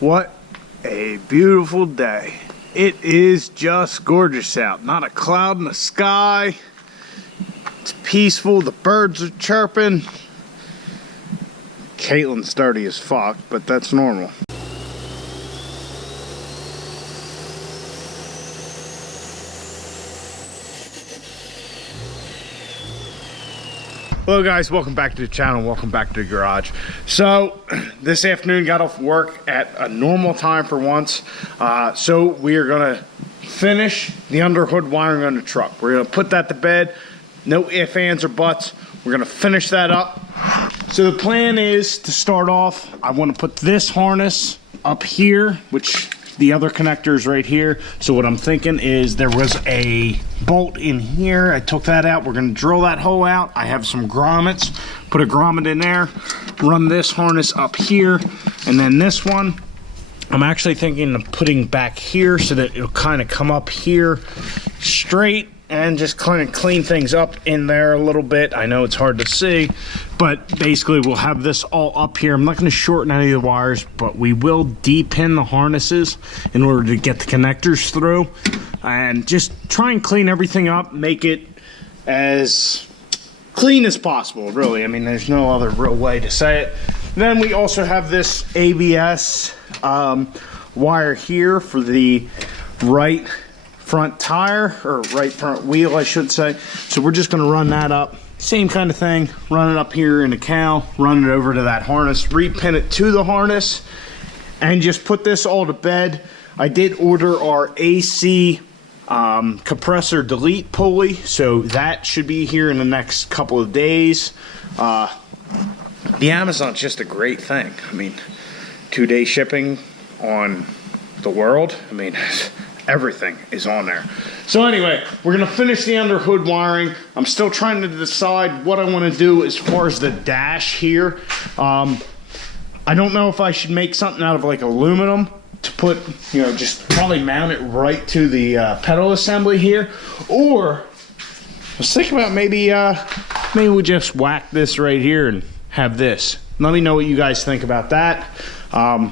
What a beautiful day. It is just gorgeous out. Not a cloud in the sky. It's peaceful. The birds are chirping. Caitlin's dirty as fuck, but that's normal. Hello guys, welcome back to the channel, welcome back to the garage. So this afternoon got off work at a normal time for once. So we are gonna finish the underhood wiring on the truck. We're gonna put that to bed, no ifs, ands, or buts. We're gonna finish that up. So the plan is to start off, I wanna put this harness up here, which the other connector is right here. So what I'm thinking is there was a bolt in here. I took that out. We're gonna drill that hole out. I have some grommets. Put a grommet in there. Run this harness up here. And then this one, I'm actually thinking of putting back here so that it'll kind of come up here straight and just kind of clean things up in there a little bit. I know it's hard to see, but basically we'll have this all up here. I'm not going to shorten any of the wires, but we will de-pin the harnesses in order to get the connectors through and just try and clean everything up, make it as clean as possible, really. I mean, there's no other real way to say it. Then we also have this ABS wire here for the right front tire, or right front wheel I should say. So we're just going to run that up, same kind of thing, run it up here in the cowl, run it over to that harness, repin it to the harness, and just put this all to bed. I did order our AC compressor delete pulley, so that should be here in the next couple of days. The Amazon's just a great thing. I mean, 2-day shipping on the world. I mean, everything is on there. So anyway, we're gonna finish the underhood wiring. I'm still trying to decide what I want to do as far as the dash here. I don't know if I should make something out of like aluminum to put, you know, just probably mount it right to the pedal assembly here, or I was thinking about maybe we just whack this right here and have this. Let me know what you guys think about that. I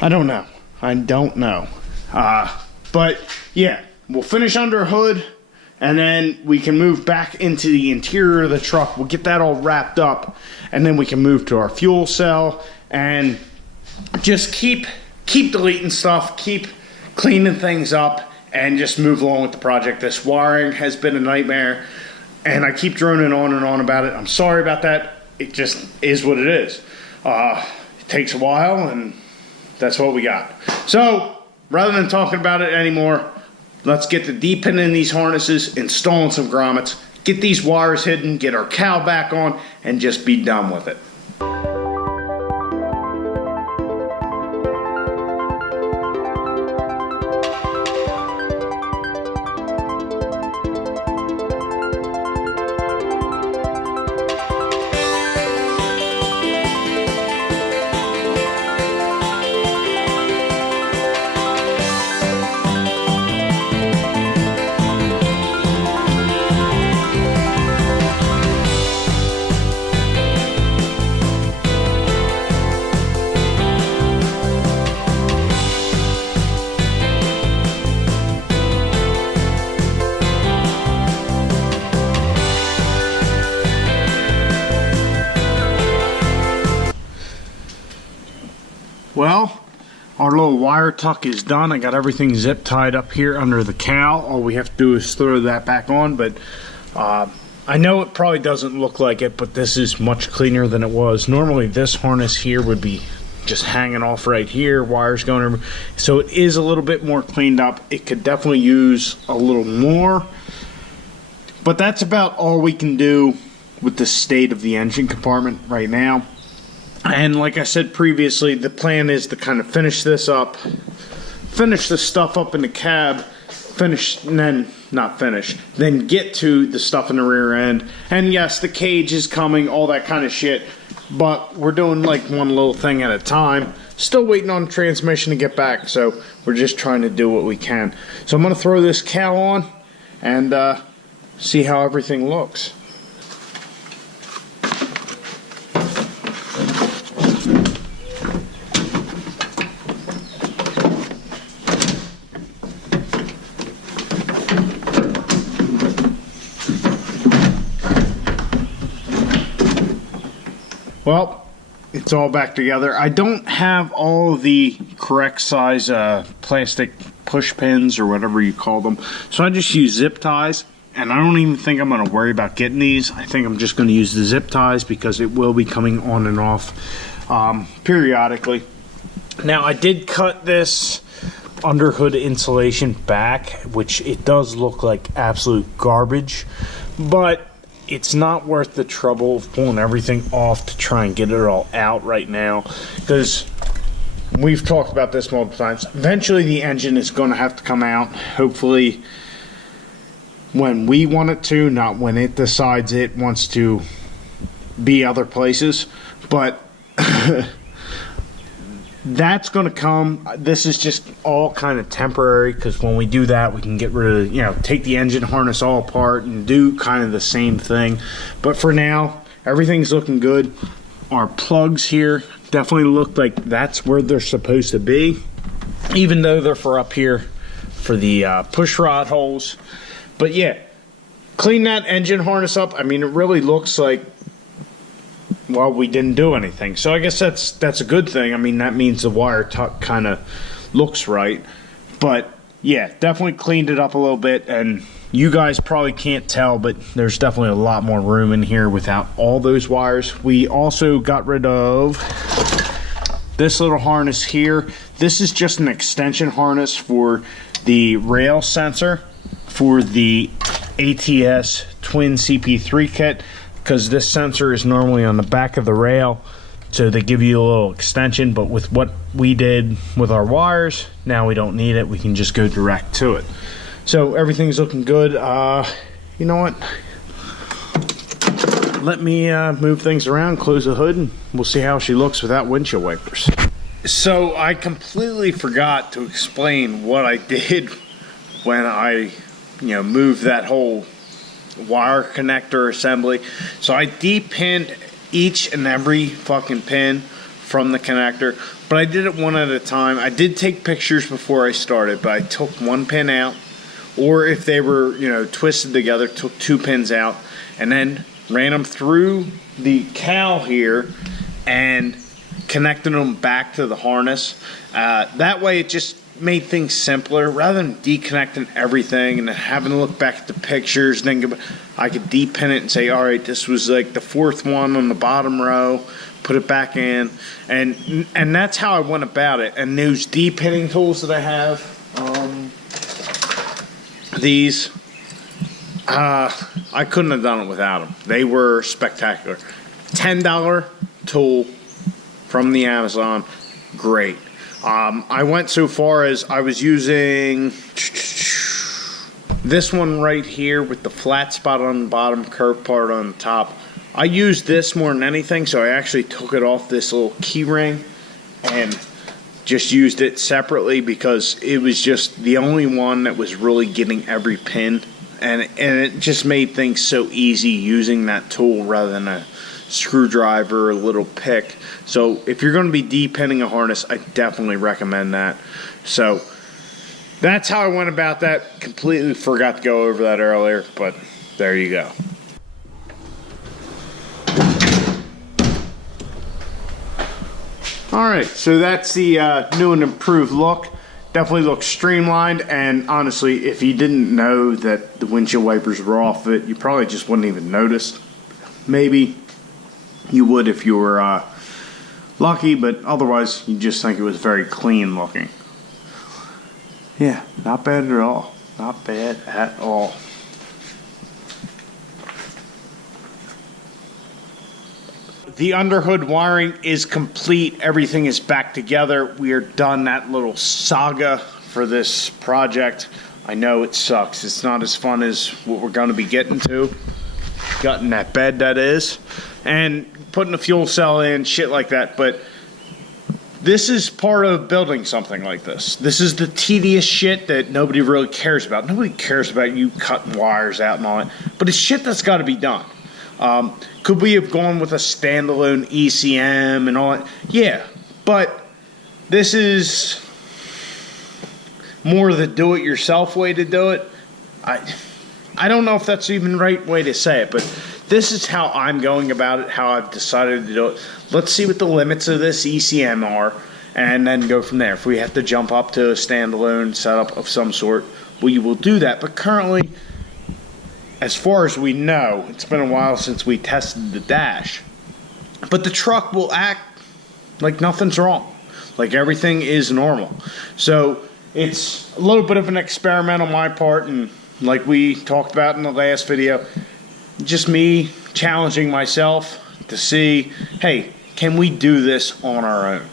don't know. But yeah, we'll finish under hood and then we can move back into the interior of the truck. We'll get that all wrapped up and then we can move to our fuel cell and just keep deleting stuff, keep cleaning things up, and just move along with the project. This wiring has been a nightmare and I keep droning on and on about it. I'm sorry about that. It just is what it is. It takes a while and that's what we got. So rather than talking about it anymore, let's get to de-pinning these harnesses, installing some grommets, get these wires hidden, get our cowl back on, and just be done with it. Well, our little wire tuck is done. I got everything zip tied up here under the cowl. All we have to do is throw that back on, but I know it probably doesn't look like it, but this is much cleaner than it was. Normally this harness here would be just hanging off right here, wires going over. So it is a little bit more cleaned up. It could definitely use a little more, but that's about all we can do with the state of the engine compartment right now. And like I said previously, the plan is to kind of finish this up, finish the stuff up in the cab, finish, and then not finish, then get to the stuff in the rear end. And yes, the cage is coming, all that kind of shit, but we're doing like one little thing at a time. Still waiting on the transmission to get back, so we're just trying to do what we can. So I'm going to throw this cowl on and see how everything looks. Well, it's all back together. I don't have all the correct size plastic push pins or whatever you call them, so I just use zip ties, and I don't even think I'm going to worry about getting these. I think I'm just going to use the zip ties because it will be coming on and off periodically. Now, I did cut this underhood insulation back, which it does look like absolute garbage, but it's not worth the trouble of pulling everything off to try and get it all out right now, because we've talked about this multiple times. Eventually the engine is going to have to come out, hopefully when we want it to, not when it decides it wants to be other places. But that's going to come. This is just all kind of temporary, because when we do that, we can get rid of, you know, take the engine harness all apart and do kind of the same thing. But for now, everything's looking good. Our plugs here definitely look like that's where they're supposed to be, even though they're for up here for the push rod holes. But yeah, clean that engine harness up. I mean, it really looks like, well, we didn't do anything. So I guess that's a good thing. I mean, that means the wire tuck kind of looks right. But yeah, definitely cleaned it up a little bit. And you guys probably can't tell, but there's definitely a lot more room in here without all those wires. We also got rid of this little harness here. This is just an extension harness for the rail sensor for the ATS Twin CP3 kit, because this sensor is normally on the back of the rail, so they give you a little extension. But with what we did with our wires, now we don't need it. We can just go direct to it. So everything's looking good. You know what? Let me move things around, close the hood, and we'll see how she looks without windshield wipers. So I completely forgot to explain what I did when I, moved that whole wire connector assembly. So I de-pinned each and every fucking pin from the connector, but I did it one at a time. I did take pictures before I started, but I took one pin out, or if they were, twisted together, took two pins out, and then ran them through the cowl here and connected them back to the harness. That way it just made things simpler, rather than deconnecting everything and then having to look back at the pictures. And then I could de-pin it and say, all right, this was like the fourth one on the bottom row, put it back in, and that's how I went about it. And those de-pinning tools that I have, these, I couldn't have done it without them. They were spectacular. $10 tool from the Amazon, great. I went so far as I was using this one right here with the flat spot on the bottom, curved part on the top. I used this more than anything, so I actually took it off this little key ring and just used it separately, because it was just the only one that was really getting every pin, and it just made things so easy using that tool rather than a screwdriver or a little pick. So if you're going to be de-pinning a harness, I definitely recommend that. So that's how I went about that. Completely forgot to go over that earlier, but there you go. Alright, so that's the new and improved look. Definitely looks streamlined, and honestly, if you didn't know that the windshield wipers were off it, you probably just wouldn't even notice. Maybe you would if you were lucky, but otherwise you just think it was very clean looking. Yeah, not bad at all. Not bad at all. The underhood wiring is complete. Everything is back together. We are done that little saga for this project. I know it sucks. It's not as fun as what we're going to be getting to. Gutting that bed, that is. And putting a fuel cell in, shit like that. But this is part of building something like this. This is the tedious shit that nobody really cares about. Nobody cares about you cutting wires out and all that. But it's shit that's got to be done. Could we have gone with a standalone ECM and all that? Yeah, but this is more the do-it-yourself way to do it. I don't know if that's even the right way to say it, but this is how I'm going about it, how I've decided to do it. Let's see what the limits of this ECM are, and then go from there. If we have to jump up to a standalone setup of some sort, we will do that. But currently, as far as we know, it's been a while since we tested the dash, but the truck will act like nothing's wrong, like everything is normal. So it's a little bit of an experiment on my part, and like we talked about in the last video, just me challenging myself to see, hey, can we do this on our own?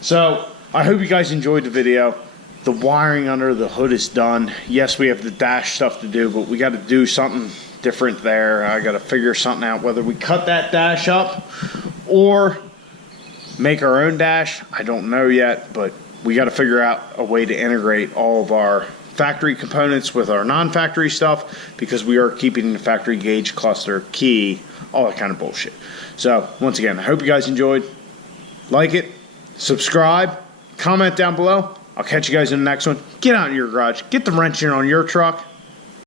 So I hope you guys enjoyed the video. The wiring under the hood is done. Yes, we have the dash stuff to do, but we got to do something different there. I got to figure something out, whether we cut that dash up or make our own dash. I don't know yet, but we got to figure out a way to integrate all of our factory components with our non-factory stuff, because we are keeping the factory gauge, cluster, key, all that kind of bullshit. So once again, I hope you guys enjoyed. Like it, subscribe, comment down below. I'll catch you guys in the next one. Get out in your garage, get the wrench in on your truck,